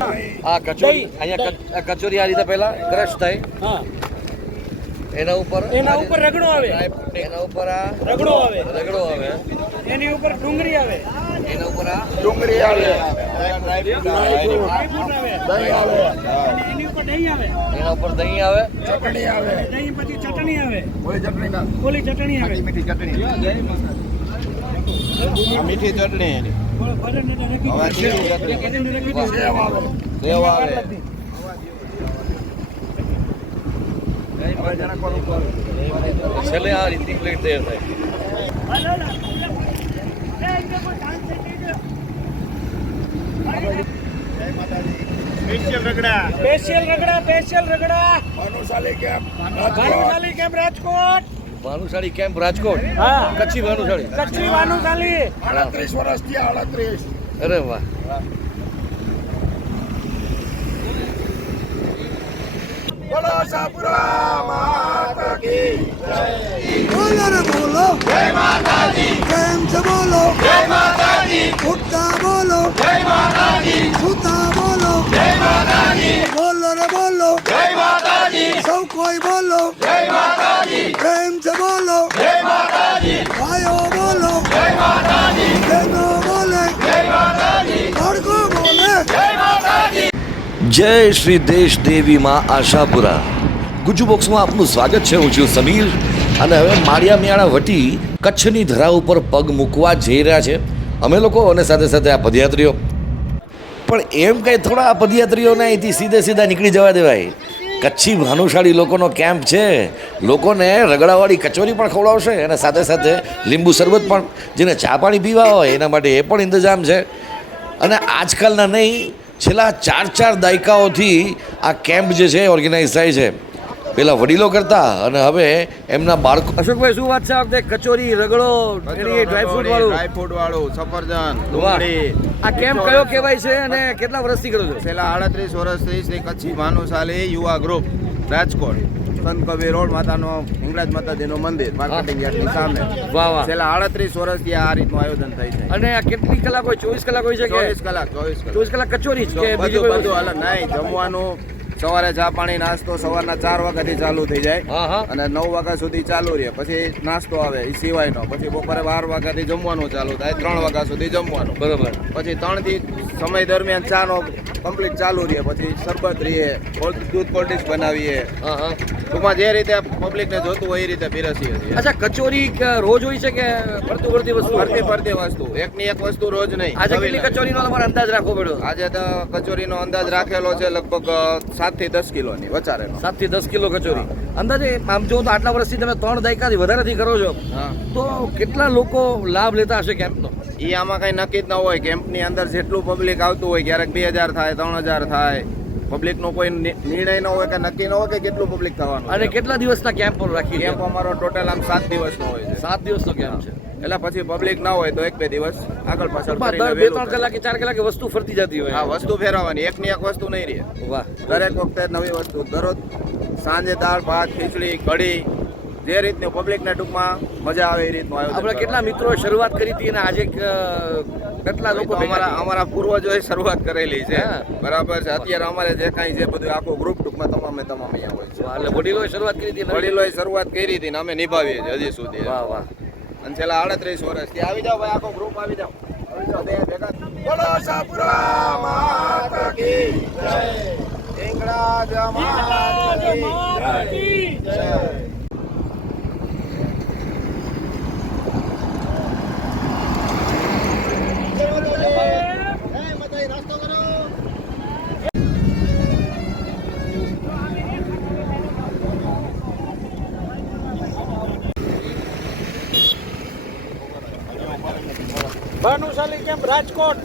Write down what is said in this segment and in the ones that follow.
આ કચોરી અહીંયા આ કચોરી આ રીતે પહેલા ક્રશ થાય. હા. એના ઉપર એના ઉપર રગડો આવે. એના ઉપર આ રગડો આવે. રગડો આવે. એની ઉપર ડુંગળી આવે. એના ઉપર આ ડુંગળી આવે. એની ઉપર દહીં આવે. એના ઉપર દહીં આવે. ચટણી આવે. દહીં પછી ચટણી આવે. કોઈ ચટણી ના. ઓલી ચટણી આવે. મીઠી ચટણી. મીઠી ચટણી. છેલ્લે આ રીતની પ્લેટ તૈયાર થાય સ્પેશિયલ રગડા સ્પેશિયલ રગડા. ભાનુશાલી કેમ? ભાનુશાલી કેમ્પ રાજકોટ? ભાનુશાળી કેમ્પ રાજકોટ. હા. કચ્છી ભાનુશાળી. કચ્છી ભાનુશાલી આડત્રીસ વર્ષથી આડત્રીસ. અરે વાહ. બોલો સાપુરા માતા કી બોલો રે બોલો. જય માતાજી. કેમ છે બોલો? જય માતાજી. ઉઠતા બોલો. જય માતાજી જય શ્રી દેશ દેવીમાં આશાપુરા. ગુજુ બોક્સમાં આપનું સ્વાગત છે. હું છું સમીર અને હવે માળિયા મિયાળા વટી કચ્છની ધરા ઉપર પગ મૂકવા જઈ રહ્યા છે. અમે લોકો અને સાથે સાથે આ પદયાત્રીઓ. પણ એમ કંઈ થોડા આ પદયાત્રીઓને અહીંથી સીધે સીધા નીકળી જવા દેવાય. કચ્છી ભાનુશાળી લોકોનો કેમ્પ છે. લોકોને રગડાવાળી કચોરી પણ ખવડાવશે અને સાથે સાથે લીંબુ શરબત પણ, જેને ચા પાણી પીવા હોય એના માટે એ પણ ઇંતજામ છે. અને આજકાલના નહીં છેલ્લા ચાર ચાર દાયકાઓથી આ કેમ્પ જે છે ઓર્ગેનાઇઝ થાય છે. પેલા વડીલો કરતા અને હવે એમના બાળકો અશોકભાઈ શું વાત છે? આપણે કચોરી રગડો ડ્રાયફ્રૂટ વાળું? ડ્રાયફ્રૂટ વાળું સફરજન. ડુંગળી. આ કેમ્પ કયો કહેવાય છે અને કેટલા વર્ષથી કરો છો? છેલ્લા આડત્રીસ વર્ષથી શ્રી કચ્છી ભાનુશાલી યુવા ગ્રુપ રાજકોટ. સંત રોડ માતાનો હિંગળાજ માતાજીનું મંદિર માર્કેટિંગ યાર્ડની સામે. વાહ વાહ. છેલ્લા આડત્રીસ વર્ષથી આ રીતનું આયોજન થાય છે. અને આ કેટલી કલાક હોય? ચોવીસ કલાક હોય છે કે? ચોવીસ કલાક ચોવીસ કલાક. ચોવીસ કલાક કચોરી છે બધું બધું? હાલ નહીં જમવાનું સવારે ચા પાણી નાસ્તો સવારના ચાર વાગ્યાથી ચાલુ થઈ જાય. અને નવ વાગ્યા સુધી ચાલુ રહે. પછી નાસ્તો આવે એ સિવાયનો. પછી બપોરે બાર વાગ્યાથી જમવાનું ચાલુ થાય ત્રણ વાગ્યા સુધી જમવાનું. બરોબર. પછી ત્રણથી સમય દરમિયાન ચાનો કમ્પ્લીટ ચાલુ રહે પછી શરબત રહીએ દૂધ કોલ્ડ ડ્રિંક્સ બનાવીએ ટૂંકમાં જે રીતે પબ્લિકને જોતું હોય એ રીતે પીરસીએ છીએ. અચ્છા કચોરી રોજ હોય છે કે ફરતી ફરતી વસ્તુ? ફરતી ફરતી વસ્તુ. એકની એક વસ્તુ રોજ નહીં. આજે કેટલી. કચોરીનો તમારે અંદાજ રાખવો પડ્યો? આજે તો કચોરીનો અંદાજ રાખેલો છે લગભગ સાતથી દસ કિલોની વચારેનો. સાતથી દસ કિલો કચોરી. અંદાજે આમ જો તો આટલા વર્ષથી તમે ત્રણ દાયકાથી વધારેથી કરો છો. તો કેટલા લોકો લાભ લેતા હશે કેમ્પનો એ આમાં કઈ નક્કી જ ન હોય. કેમ્પની અંદર જેટલું પબ્લિક આવતું હોય ક્યારેક બે હજાર થાય ત્રણ હજાર થાય. પબ્લિકનો કોઈ નિ- નિર્ણય ન હોય કે નક્કી ન હોય કે કેટલું પબ્લિક થવાનું અને કેટલા દિવસના કેમ્પ પણ રાખી કેમ્પ અમારો ટોટલ આમ સાત દિવસનો હોય છે. સાત દિવસનો કેમ્પ છે. એટલે પછી પબ્લિક ના હોય તો એક બે દિવસ આગળ પાછળ બે ત્રણ કલાક ચાર કલાકે વસ્તુ ફરતી જતી હોય. હા વસ્તુ ફેરવવાની. એકની એક વસ્તુ નહીં રહે. વાહ. દરેક વખતે નવી વસ્તુ. દરરોજ સાંજે દાળ ભાત ખીચડી કઢી જે રીતની પબ્લિકને ટૂંકમાં મજા આવે એ રીતનું આયોજન આપણે કેટલા મિત્રો મિત્રોએ શરૂઆત કરી હતી અને આજે કેટલા લોકો અમારા અમારા પૂર્વજોએ શરૂઆત કરેલી છે. બરાબર છે. અત્યારે અમારે જે કાંઈ છે બધું આખું ગ્રુપ ટૂંકમાં તમામે તમામ અહીંયા હોય છે. એટલે વડીલોએ શરૂઆત કરી હતી વડીલોએ શરૂઆત કરી હતી ને અમે નિભાવીએ છીએ હજી સુધી. વાહ વાહ. અને છેલ્લા આડત્રીસ વર્ષથી. આવી જાઓ ભાઈ આખો ગ્રુપ આવી જાઓ. આવી જાઓ ભેગા. બોલો સાપુરા માતા કી કી જય. ભાનુશાલી કેમ રાજકોટ?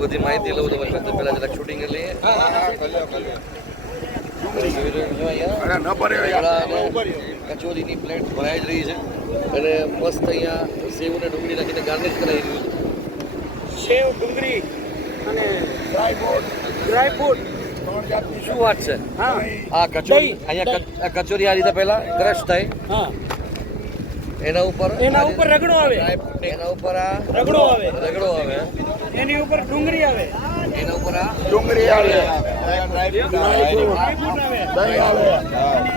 બધી માહિતી લઉં તો પછી પેલા જરાક શૂટિંગ લઈએ. કચોરીની પ્લેટ ભરાઈ જ રહી છે. અને મસ્ત અહીંયા સેવ અને ડુંગળી નાખીને ગાર્નિશ કરાવી રહ્યું છે. સેવ ડુંગળી અને ડ્રાયફ્રૂટ ડ્રાયફ્રૂટ શું વાત છે? હા. આ કચોરી અહીંયા કચોરી આ રીતે પહેલા ક્રશ થાય. હા. એના ઉપર એના ઉપર રગડો આવે. એના ઉપર આ રગડો આવે. રગડો આવે. એની ઉપર ડુંગળી આવે. એના ઉપર આ ડુંગળી આવે. દહીં આવે.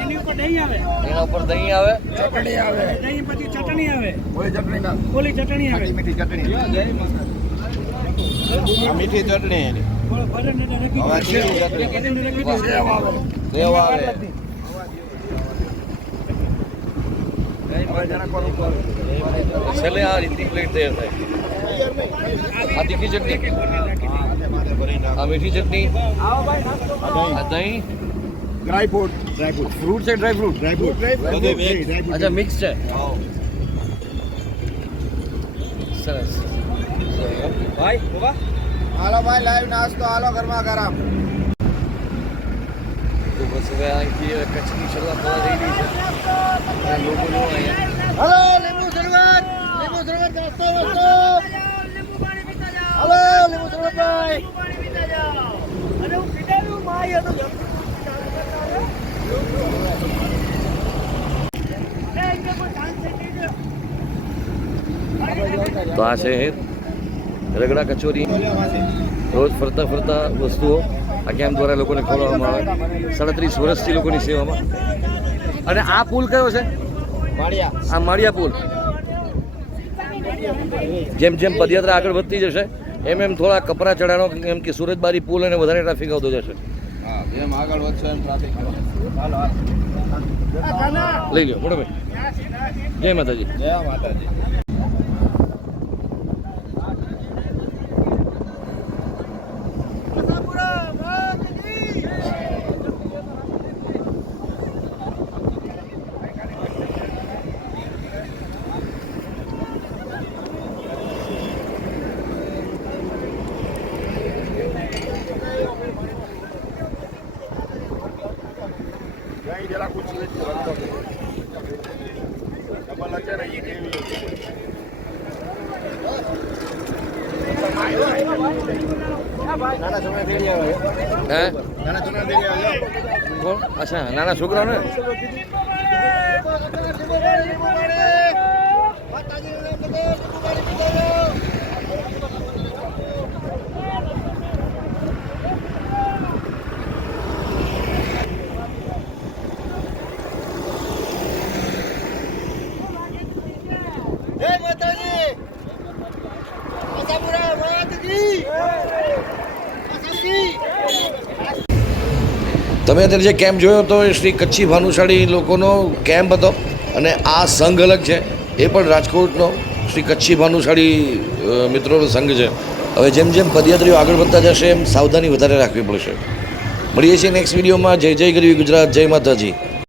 એની ઉપર દહીં આવે. એના ઉપર દહીં આવે. ચટણી આવે. દહીં પછી ચટણી આવે. ઓલી ચટણી ના. ઓલી ચટણી આવે. મીઠી ચટણી. મીઠી ચટણી એની. હવે. સેવ આવે. સેવ આવે. છેલ્લે આ રીતની પ્લેટ તૈયાર થાય આ તીખી ચટણી આ મીઠી ચટણી આ દહીં ડ્રાય ફ્રૂટ ફ્રૂટ છે ડ્રાય ફ્રૂટ ડ્રાય ફ્રૂટ અચ્છા મિક્સ છે સરસ હાલો ભાઈ લાઈવ નાસ્તો હાલો ગરમા ગરમ તો બસ હવે અહીંથી કચ્છની શરૂઆત થવા જઈ રહી છે. અને લોકો જો અહીંયા હલો લીંબુ શરબત લીંબુ શરબત નાસ્તો નાસ્તો હલો લીંબુ શરબત ભાઈ. તો આ છે રગડા કચોરી. રોજ ફરતા ફરતા વસ્તુઓ. આ કેમ્પ દ્વારા લોકોને ખોલવામાં આવે? સાડત્રીસ વર્ષથી લોકોની સેવામાં. અને આ પુલ કયો છે? આ માળિયા પુલ. જેમ જેમ પદયાત્રા આગળ વધતી જશે એમ એમ થોડા કપરા ચડાનો એમ કે સુરતબારી પુલ અને વધારે ટ્રાફિક આવતો જશે. જેમ આગળ વધશે એમ ટ્રાફિક લઈ લો મોટો ભાઈ. જય માતાજી. જય માતાજી. દહીં જરા પૂછી લેજો ડબલ છે ને એ કેવી નાના છોકરા તેડી આવે હે નાના છોકરા તેડી આવે કોણ અચ્છા નાના છોકરાઓને જય માતાજી આશાપુરા માતાજી આશાજી તમે અત્યારે જે કેમ્પ જોયો હતો એ શ્રી કચ્છી ભાનુશાળી લોકોનો કેમ્પ હતો અને આ સંઘ અલગ છે. એ પણ રાજકોટનો શ્રી કચ્છી ભાનુશાળી મિત્રોનો સંઘ છે. હવે જેમ જેમ પદયાત્રીઓ આગળ વધતા જશે એમ સાવધાની વધારે રાખવી પડશે. મળીએ છીએ નેક્સ્ટ વિડીયોમાં જય જય ગરવી ગુજરાત. જય માતાજી.